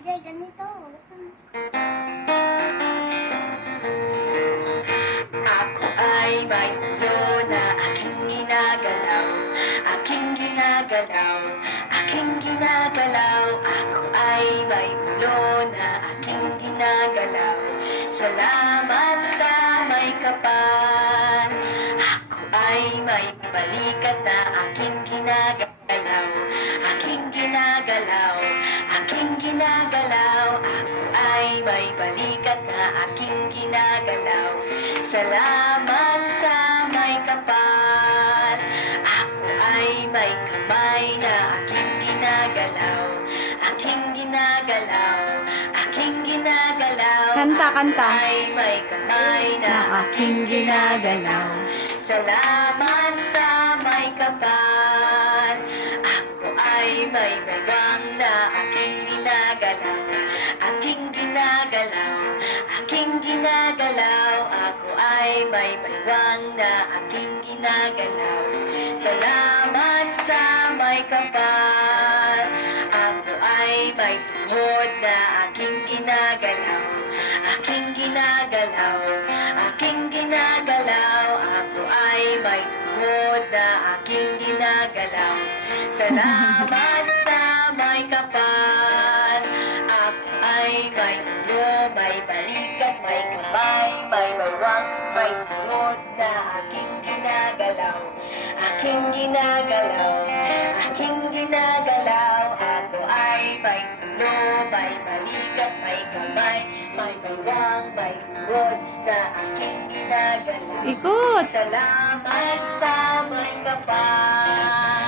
Jay, ganito. Ako ay may ulo na aking ginagalaw, aking ginagalaw, aking ginagalaw. Ako ay may ulo na aking ginagalaw. Salamat sa may kapal. Ako ay may balikat na aking ginagalaw, aking ginagalaw, aking ginagalaw. Ako ay may balikat na aking ginagalaw. Salamat sa may kapal. Ako ay may kamay na aking ginagalaw, aking ginagalaw, aking ginagalaw. Kanta, kanta. Ako ay may kamay na aking ginagalaw. Salamat sa may kapal. Ako ay may bagang na aking ginagalaw, aking ginagalaw, aking ginagalaw. Ako ay may baywang na aking ginagalaw. Salamat sa may kapal. Ako ay may tuhod na aking ginagalaw, aking ginagalaw, aking ginagalaw. Ako ay may tuhod na aking ginagalaw. Salamat sa may kapal. Ako ay may ulo, may balikat, may kamay, may bawang, may tuhod na aking ginagalaw, aking ginagalaw, aking ginagalaw. Ako ay may ulo, may balikat, may kamay, may bawang, may tuhod na aking ginagalaw. Ikot! Salamat sa may kapal.